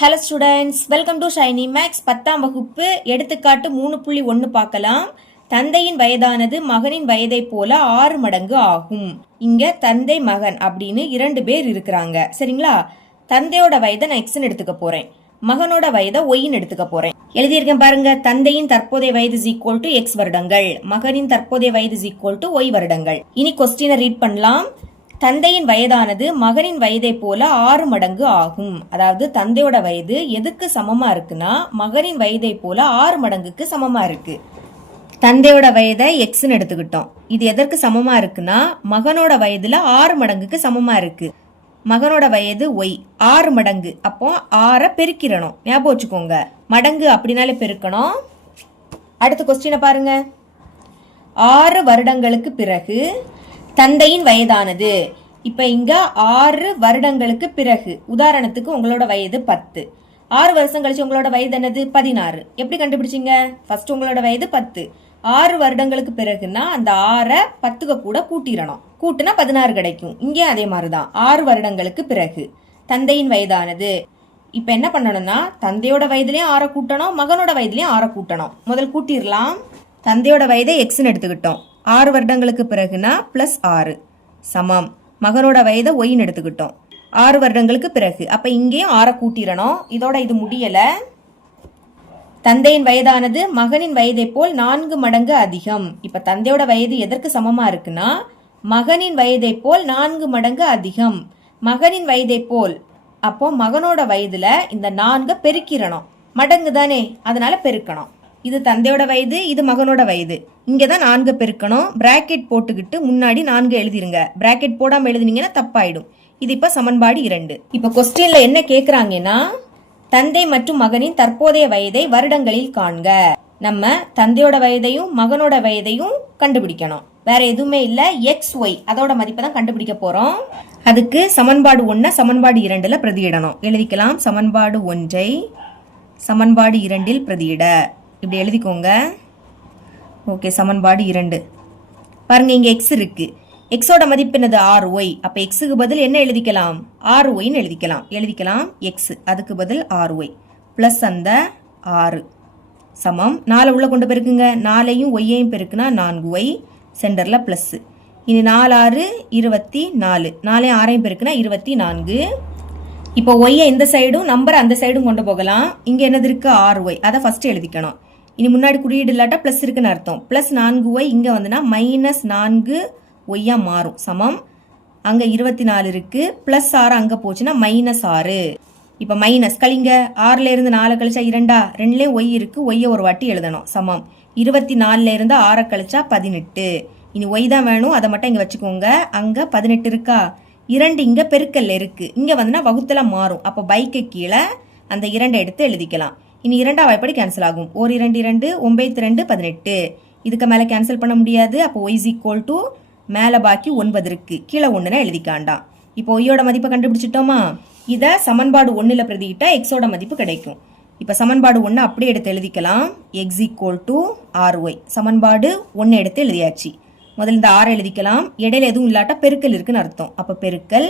Hello students, welcome to shiny maths. 10ஆம் வகுப்பு எடுத்துக்காட்டு 3.1 பார்க்கலாம். தந்தையின் வயதானது மகனின் வயதை போல 6 மடங்கு ஆகும். இங்க தந்தை மகன் அப்படின்னு 2 பேர் இருக்கிறாங்க. சரிங்களா? தந்தையோட வயதை நான் எக்ஸ்ன்னு எடுத்துக்க போறேன், மகனோட வயதை ஒய்ன்னு எடுத்துக்க போறேன். எழுதியிருக்கேன் பாருங்க. தந்தையின் தற்போதைய வயது ஈக்குவல் டு எக்ஸ் வருடங்கள், மகனின் தற்போதைய வயது ஈக்குவல் டு ஒய் வருடங்கள். இனி கொஸ்டினை ரீட் பண்ணலாம். தந்தையின் வயதானது மகனின் வயதை போல 6 மடங்கு ஆகும். அதாவது தந்தையோட வயது எதுக்கு சமமா இருக்குன்னா மகனின் வயதை போல 6 மடங்குக்கு சமமா இருக்கு. தந்தையோட வயதை எக்ஸ்ன்னு எடுத்துக்கிட்டோம். இது எதற்கு சமமா இருக்குன்னா மகனோட வயதுல 6 மடங்குக்கு சமமா இருக்கு. மகனோட வயது ஒய் 6 மடங்கு. அப்போ 6 பெருக்கிறணும். ஞாபகம் வச்சுக்கோங்க, மடங்கு அப்படின்னாலே பெருக்கணும். அடுத்த கொஸ்டினை பாருங்க. 6 வருடங்களுக்கு பிறகு தந்தையின் வயதானது. இப்ப இங்க 6 வருடங்களுக்கு பிறகு, உதாரணத்துக்கு உங்களோட வயது 10, 6 வருஷம் கழிச்சு உங்களோட வயது என்னது? 16. எப்படி கண்டுபிடிச்சிங்க? ஃபர்ஸ்ட் உங்களோட வயது 10, 6 வருடங்களுக்கு பிறகுன்னா அந்த 6 10க்கு கூட கூட்டிடணும். கூட்டுனா 16 கிடைக்கும். இங்கே அதே மாதிரிதான். 6 வருடங்களுக்கு பிறகு தந்தையின் வயதானது. இப்ப என்ன பண்ணணும்னா தந்தையோட வயதுலயும் 6 கூட்டணும், மகனோட வயதுலயும் 6 கூட்டணும். முதல் கூட்டிடலாம். தந்தையோட வயதை எக்ஸ்ன்னு எடுத்துக்கிட்டோம். 6 வருடங்களுக்கு பிறகுனா பிளஸ் 6 சமம் மகனோட வயதை ஒய்ன்னு எடுத்துக்கிட்டோம். 6 வருடங்களுக்கு பிறகு. அப்ப இங்கேயும் 6 கூட்டிடணும். இதோட இது முடியல. தந்தையின் வயதானது மகனின் வயதை போல் 4 மடங்கு அதிகம். இப்ப தந்தையோட வயது எதற்கு சமமா இருக்குன்னா மகனின் வயதை போல் 4 மடங்கு அதிகம். மகனின் வயதை போல், அப்போ மகனோட வயதுல இந்த 4 பெருக்கிறணும். மடங்கு தானே, அதனால பெருக்கணும். இது தந்தையோட வயது, இது மகனோட வயது. இங்கதான் 4 பெருக்கணும். பிராக்கெட் போட்டுக்கிட்டு முன்னாடி 4 எழுதிருங்க. பிராக்கெட் போடாம எழுதினீங்கன்னா தப்பாயிடும். இது இப்ப சமன்பாடு 2. இப்ப கொஸ்டின்ல என்ன கேக்குறாங்கன்னா தந்தை மற்றும் மகனின் தற்போதைய வயதை வருடங்களில் காண்க. நம்ம தந்தையோட வயதையும் மகனோட வயதையும் கண்டுபிடிக்கணும். வேற எதுவுமே இல்ல. எக்ஸ் ஒய் அதோட மதிப்பை தான் கண்டுபிடிக்க போறோம். அதுக்கு சமன்பாடு 1 சமன்பாடு 2ல பிரதியிடணும். எழுதிக்கலாம். சமன்பாடு 1 சமன்பாடு 2ல் பிரதியிட. இப்படி எழுதிக்கோங்க. ஓகே, சமன்பாடு 2 பாருங்க. இங்க எக்ஸ் இருக்கு. எக்ஸோட மதிப்பு என்னது? 6y. அப்ப எக்ஸுக்கு பதில் என்ன எழுதிக்கலாம்? 6yன்னு எழுதிக்கலாம். எக்ஸ் அதுக்கு பதில் 6y பிளஸ் அந்த 6 சமம் 4 உள்ள கொண்டு பெருக்குங்க. 4ஐயும் ஒய்யையும் பெருக்குனா 4y, சென்டர்ல பிளஸ். இனி 4 6 24, 4ஐயும் 6ஐயும் பெருக்குனா 24. இப்போ ஒய்யை இந்த சைடும் நம்பர் அந்த சைடும் கொண்டு போகலாம். இங்க என்னது இருக்கு? 6y. அதை ஃபர்ஸ்ட் எழுதிக்கணும். இனி முன்னாடி குறியீடு இல்லாட்டா பிளஸ் இருக்குன்னு அர்த்தம். பிளஸ் 4y இங்க வந்துன்னா மைனஸ் 4y மாறும். சமம் அங்க 24 இருக்கு. பிளஸ் 6 அங்க போச்சுன்னா மைனஸ் 6. இப்ப மைனஸ் கழிங்க. 6ல இருந்து 4 கழிச்சா 2, 2லயும் ஒய் இருக்கு. ஒய்ய ஒரு வாட்டி எழுதணும். சமம் 24ல இருந்து 6 கழிச்சா 18. இனி ஒய் தான் வேணும், அதை மட்டும் இங்க வச்சுக்கோங்க. அங்க 18 இருக்கா? 2 இங்க பெருக்கல்ல இருக்கு. இங்க வந்துன்னா வகுத்துல மாறும். அப்ப பைக்கு கீழே அந்த 2 எடுத்து எழுதிக்கலாம். இனி 2ஆம் வாய்ப்படி கேன்சல் ஆகும். 1 2 2 9 2 18. இதுக்கு மேல கேன்சல் பண்ண முடியாது. அப்போ y ஈக்குவல் டு மேல பாக்கி 9 இருக்கு. கீழே 1ன்னு எழுதிக்காண்டாம். இப்போ ஒய்யோட மதிப்பை கண்டுபிடிச்சிட்டோமா? இத சமன்பாடு 1ல பிரதியிட்டா எக்ஸோட மதிப்பு கிடைக்கும். இப்ப சமன்பாடு 1 அப்படியே எடுத்து எழுதிக்கலாம். X equal to 6y. சமன்பாடு 1 எடுத்து எழுதியாச்சு. முதல்ல இந்த 6 எழுதிக்கலாம். இடையில எதுவும் இல்லாட்டா பெருக்கல் இருக்குன்னு அர்த்தம். அப்ப பெருக்கல்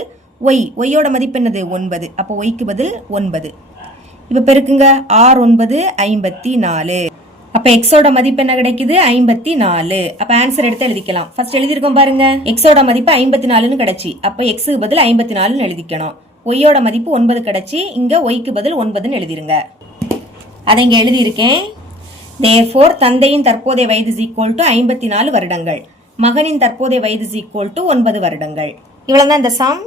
ஒய். ஒய்யோட மதிப்பு என்னது? 9. அப்போ ஒய்க்கு பதில் 9. இப்ப பெருக்குங்க. 6 9 54. அப்ப எக்ஸோட மதிப்பு என்ன கிடைக்குது? 54. அப்ப ஆன்சர் எடுத்து எழுதிக்கலாம். ஃபர்ஸ்ட் எழுதிருக்கோம் பாருங்க. எக்ஸோட மதிப்பு 54ன்னு கிடைச்சி. அப்ப எக்ஸுக்கு பதில் 54ன்னு எழுதிக்கணும். ஒய்யோட மதிப்பு 9 கிடைச்சி. இங்க ஒய்க்கு பதில் 9ன்னு எழுதிருங்க. அதை இங்க எழுதியிருக்கேன். therefore தந்தையின் தற்போதைய வயது ஈக்குவல் டு 54 வருடங்கள், மகனின் தற்போதைய வயது ஈக்குவல் டு 9 வருடங்கள். இவ்வளவுதான் இந்த சம்.